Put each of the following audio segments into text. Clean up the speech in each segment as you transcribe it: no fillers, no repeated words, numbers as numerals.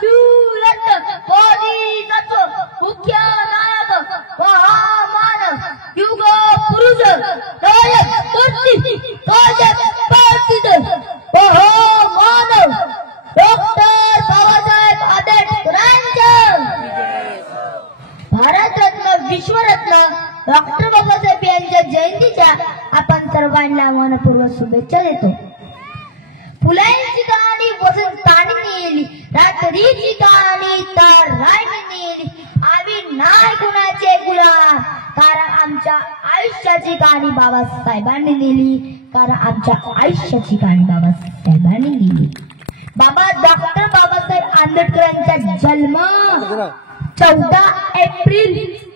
शिवरत्न बोधिसत्व मुख्य नायक महामानव युग पुरुष नायक मूर्ती नायक पार्थित महामानव डॉक्टर बाबासाहेब आंबेडकरांच्या भारतरत्न विश्वरत्न डॉक्टर बाबासाहेब यांच्या जयंतीच्या आपण सर्वांना मनपूर्वक शुभेच्छा देतो। फुलांची कहाणी वसंताने नेली, रात्रीची कहाणी ताराने नेली, आम्ही नाही कुणाचे गुलाम, कारण आमच्या आयुष्याची कहाणी बाबासाहेबांनी लिहिली, कारण आमच्या आयुष्याची कहाणी बाबासाहेबांनी लिहिली। डॉक्टर बाबासाहेब आंबेडकरांचा जन्म 14 एप्रिल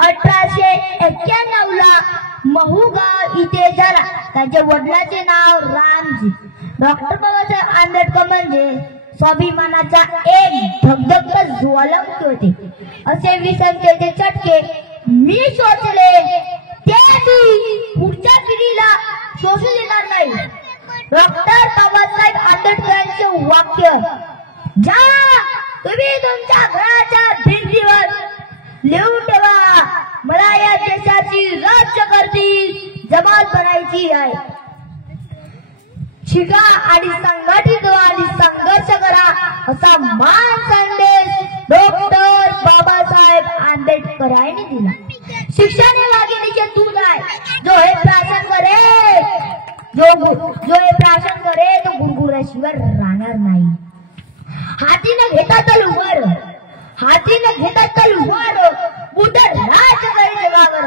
1891 ला महूगाव इथे झाला। त्यांच्या वडिलांचे नाव रामजी। डॉक्टर बाबासाहेब आंबेडकर म्हणजे स्वाभिमानाचा एक धगधगता ज्वालामुखी होते। असे विसंख्येचे चटके मी सोचले ते मी पुढच्या पिढीला सोसू देणार नाही। डॉक्टर बाबासाहेब आंबेडकरांचे वाक्य, ज्या तुम्ही तुमच्या घराच्या भिंतीवर लिहून ठेवा, मला या देशाची राज्यकर्ती जमात बनायची आहे। शिका आणि संघटित व्हा आणि संघर्ष करा, असा मान संदेश डॉक्टर बाबासाहेब आंबेडकरांनी दिला। शिक्षण हे वाघिणीचे दूध आहे, जो हे प्राशन करे तो गुरगुराशिवाय राहणार नाही। हातीने घेता तलवार, हातीने घेता तलवार, उधर राज करी जगावर।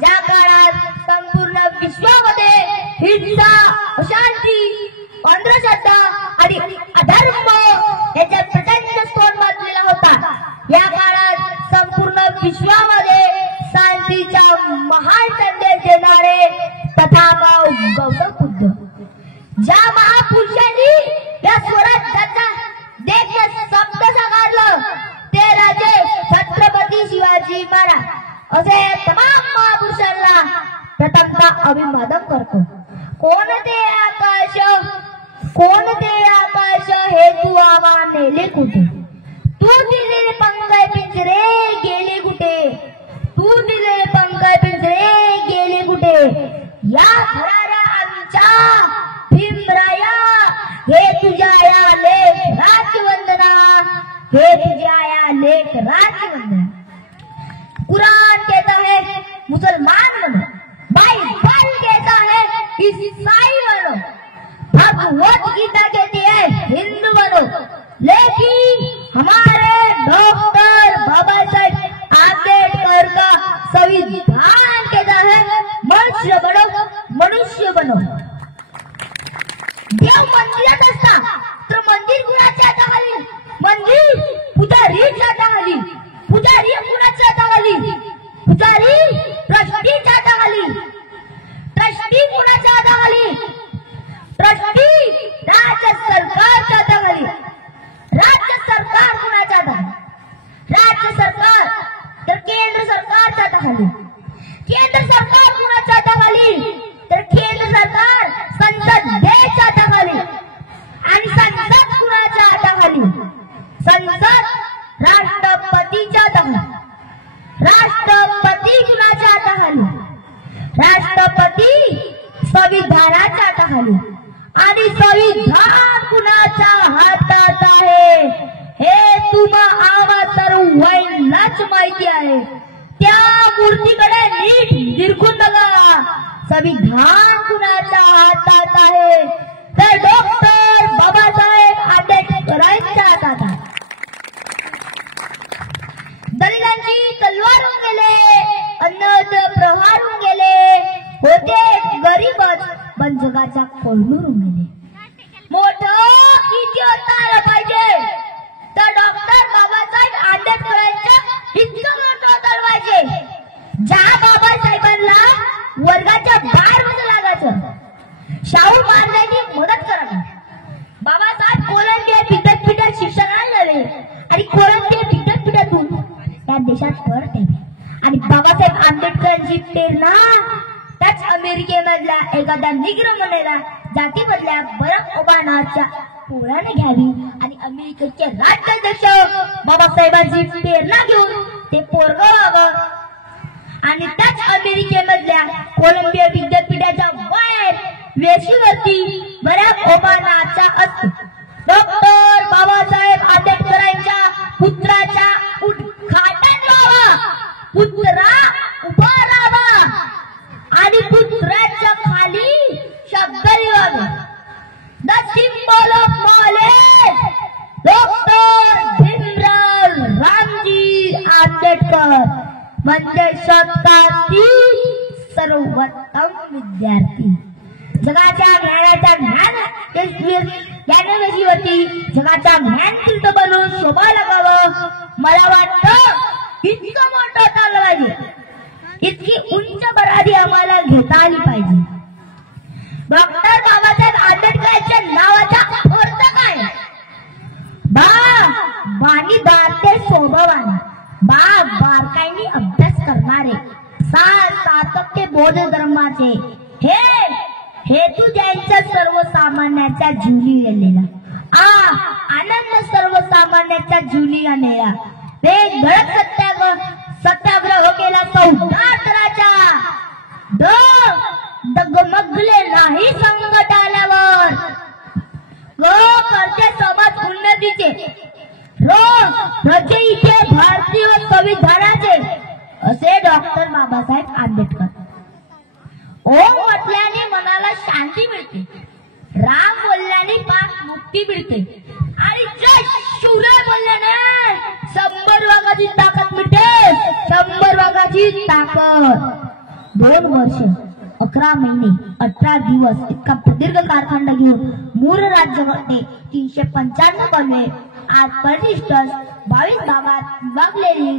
ज्या काळात संपूर्ण विश्वामध्ये हिंसा, अशांती, अंधश्रद्धा आणि अधर्म याचा प्रचंड स्फोट माजलेला होता, या काळात संपूर्ण विश्वामध्ये शांतीचा महान संदेश देणारे तथागत गौतम बुद्ध, ज्या महापुरुषांनी या स्वराज्याचा देश शब्द साकारलं, ते राजे छत्रपती शिवाजी महाराज। असे तमाम महापुरुषांना प्रथमतः अभिवादन करतो। कोणते आकाश हे तू आवा नेले कुठे, तू दिलेले पंख पिंजरे गेले कुठे, तू दिलेले पंख पिंजरे गेले कुठे, या घराला आमच्या भीमराया, हे तुझ्या या लेख राजवंदना, हे तुझ्या या लेख राजवंदना। कुरान कहता है मुसलमान बनो, बाइबल कहता है ईसाई बनो, भगवत गीता कहती है हिंदू बनो, लेकिन हमारे डॉक्टर बाबा साहेब आंबेडकर का संविधान कहता है मनुष्य बनो, मनुष्य बनो। देव मंदिरात असता तर मंदिर कुणाच्या हाताखाली, मंदिर पुजारीच्या हाताखाली, पुजारी कुणाच्या हाताखाली, पुजारी ट्रस्टीच्या हाताखाली, ट्रस्टी कुणाच्या हाताखाली, ट्रस्टी राज्य सरकारच्या हाताखाली, राज्य सरकार कुणाच्या हाताखाली, राज्य सरकार तर केंद्र सरकारच्या हाताखाली, केंद्र सरकार कुणाच्या हाताखाली, तर केंद्र सरकार संसदेच्या हाताखाली, आणि संसद कुणाच्या हाताखाली, संसद राष्ट्रपतीच्या हाताखाली, राष्ट्रपती कुणाच्या हाताखाली, राष्ट्रपती संविधानाच्या हाताखाली, आणि संविधान कुणाच्या हातात आहे हे तुम्हा आम्हा सर्वांनाच माहिती आहे। त्या मूर्तीकडे नीट निरखून बघा, संविधान कुणाच्या हातात आहे तर डॉक्टर बाबासाहेब आंबेडकरांच्या हातात आहे। दलितांची तलवार होऊन गेले, अनाथ प्रहार होऊन गेले, होते गरीबच पण जगाच्या कोहिनूर होऊन गेले। मोठं किती होता पाहिजे तर डॉक्टर बाबासाहेब आंबेडकरांच्या इतकं मोठं होता पाहिजे, ज्या बाबासाहेबांना वर्गाच्या बाहेर बसं लागायचं, शाहू महाराजांनी मदत करावी। बाबासाहेब कोलंबिया विद्यापीठात शिक्षणाला गेले आणि कोलंबिया विद्यापीठातून या देशात परत आले, आणि बाबासाहेब आंबेडकरांची प्रेरणा त्याच अमेरिकेमधल्या एखाद्या निग्रो मुलीला जातीमधल्या बराक ओबामाच्या पोळ्याने घ्यावी आणि अमेरिकेचे राज्याध्यक्ष बाबासाहेबांची प्रेरणा घेऊन ते पोरग व्हावं आणि त्याच अमेरिकेमधल्या कोलंबिया विद्यापीठाच्या बाहेर वेशीवरती बराक ओबामाचा असतो. डॉक्टर बाबासाहेब आंबेडकरांच्या पुत्राच्या उद्घाटन व्हावा, पुत्रा उभा राहावा आणि पुत्राच्या खाली शब्द लिहावे. The symbol of knowledge doctor Bhimrao Ramji Ambedkar म्हणजे शतकातील सर्वोत्तम विद्यार्थी. जगाच्या ज्ञानवेशीवरती जगाच्या ज्ञानतीर्थ बनवून शोभा लागावं. मला वाटतं इतकं मोठं चाललं पाहिजे, इतकी उंच बरादी आम्हाला घेता आली पाहिजे. डॉक्टर बाबासाहेब आंबेडकरांच्या नावाचा अर्थ काय? बानी बारते स्वभावाने, बारकाईने अभ्यास करणारे, सातत्य बौद्ध धर्माचे हेतू ज्यांच्या सर्वसामान्यांच्या जीवनी गेलेला आनंद सर्वसामान्यांच्या जीवनी आणलेला ते गडद सत्याग्रह केला. सौदागराच्या डगमगले नाही संकट आल्यावर करते समाज उन्नतीचे प्रजेचे भारतीय संविधानाचे असे डॉक्टर बाबासाहेब आंबेडकर. ओम म्हटल्याने मनाला शांती मिळते, राम बोलल्याने पाक मुक्ती मिळते आणि जय शिवराय बोलल्याने 100 वाघाची ताकद मिळते, 100 वाघाची ताकद. 2 वर्ष 11 महिने 18 दिवस इतका प्रदीर्घ कारखंड घेऊन मूळ राज्यघटने 395 कलमे आज परिशिष्ट 22 भागात विभागलेली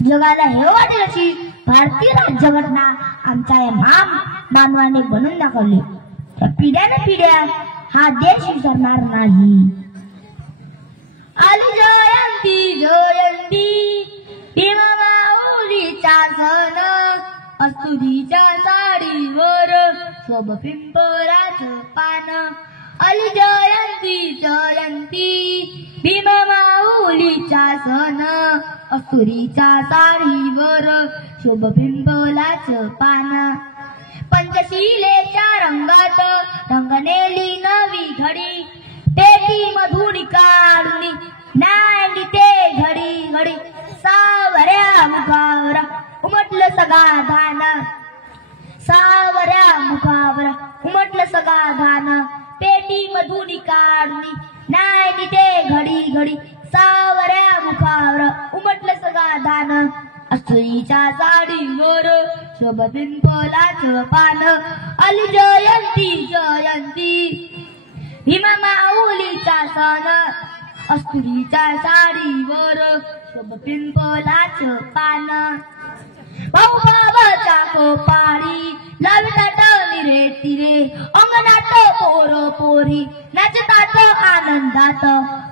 जगाला हे वाटेल अशी भारतीय राज्यघटना आमच्या या मानवाने बनवून दाखवली. पिढ्यानपिढ्या हा देश विसरणार नाही. आली जयंती जयंती भीमा माऊलीचा सण, अस्तुरीच्या साडीवर शोभ पिंपळाचं पान. आली जयंती जयंती भीमा माऊलीचा सण, अस्तुरीच्या साडीवर शोभ पिंपळाचं पान. पंचशिलेच्या रंगात रंगनेली नवी घडी, पेटी मधुरी काढुनी नांदी ते घडी घडी. सावऱ्या मुखावर उमटलं समाधान, सावऱ्या मुखावर उमटलं समाधान. पेटी मधुरी काढुनी नांदी ते घडी घडी. सावऱ्या मुखावर उमटलं समाधान, अस्तुरीच्या साडीवर शोभ पिंपळाचं पान. आली जयंती जयंती भीमा माऊलीचा सण, अस्तुरीच्या साडीवर शोभ पिंपळाचं पान. भाऊ बाबाच्या कोपाळी लावतात निरे तिरे, अंगणात पोर पोरी नाचतात आनंदात,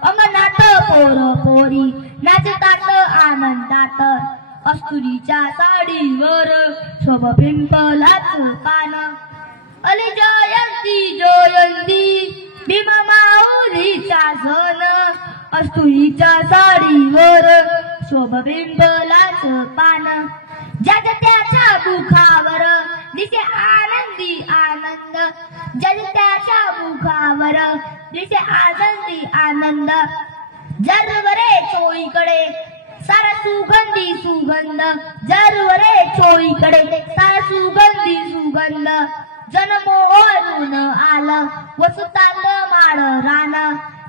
अंगणात पोर पोरी नाचतात आनंदात. अस्तुरीच्या साडीवर शोभ पिंपळाचं पान. आली जयंती जयंती भीमा माऊलीचा सण, अस्तुरीच्या साडीवर शोभ पिंपळाचं पान. ज्याच्या त्याच्या मुखावर दिसे आनंदी आनंद, ज्याच्या त्याच्या मुखावर दिसे आनंदी आनंद. जरवरे चोळीकडे सारा सुगंधी सुगंध, जरवरे चोळीकडे सारा सुगंधी सुगंध. जनमोहरून आलं वसुतात माळ रान,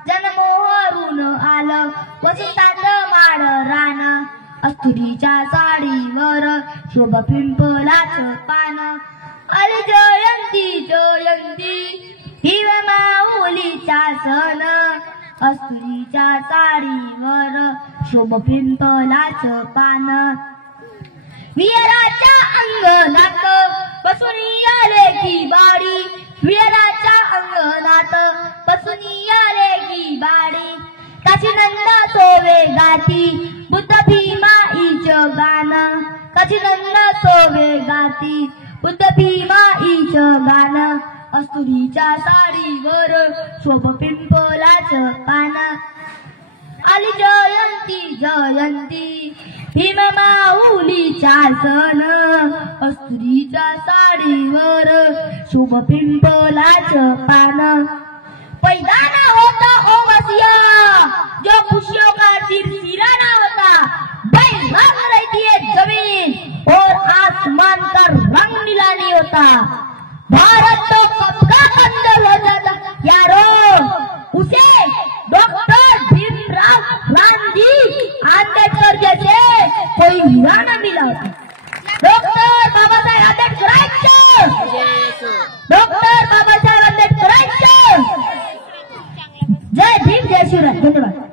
जनमोहरून आलं वसुतात माळ रान. अस्तुरीच्या साडीवर शोभ पिंपळाचं पान. आली जयंती जयंती भीमा माऊलीचा सण, अस्तुरीच्या साडीवर शोभ पिंपळाचं पान. विराच्या अंगणात बसून आले की बाडी, विराच्या अंगणात बसून आले की बाडी. काशीनंद सोवे गाती बुद्ध भीमाईचं गाणं, काशीनंद सोवे गाती बुद्ध भीमाईचं गाणं. कस्तुरीच्या साडीवर शोभ पिंपलाचं पान आली जयंती जयंती भीम माऊलीच्या सण कस्तुरीच्या साडीवर शोभ पिंपलाचं पान पैदा ना होता ओ वसिया जो खुशियों का सिरसिराना होता बैरंग रहती है जमीन और आसमान का रंग नीला नहीं होता भारत तो कब का बंदर हो जाता यारो उसे डॉक्टर भीमराव रामजी आंबेडकर जैसे कोई हीरा न मिला डॉक्टर बाबासाहेब आंबेडकरांचं डॉक्टर बाबासाहेब आंबेडकरांचं जय भीम जय शिवराय धन्यवाद।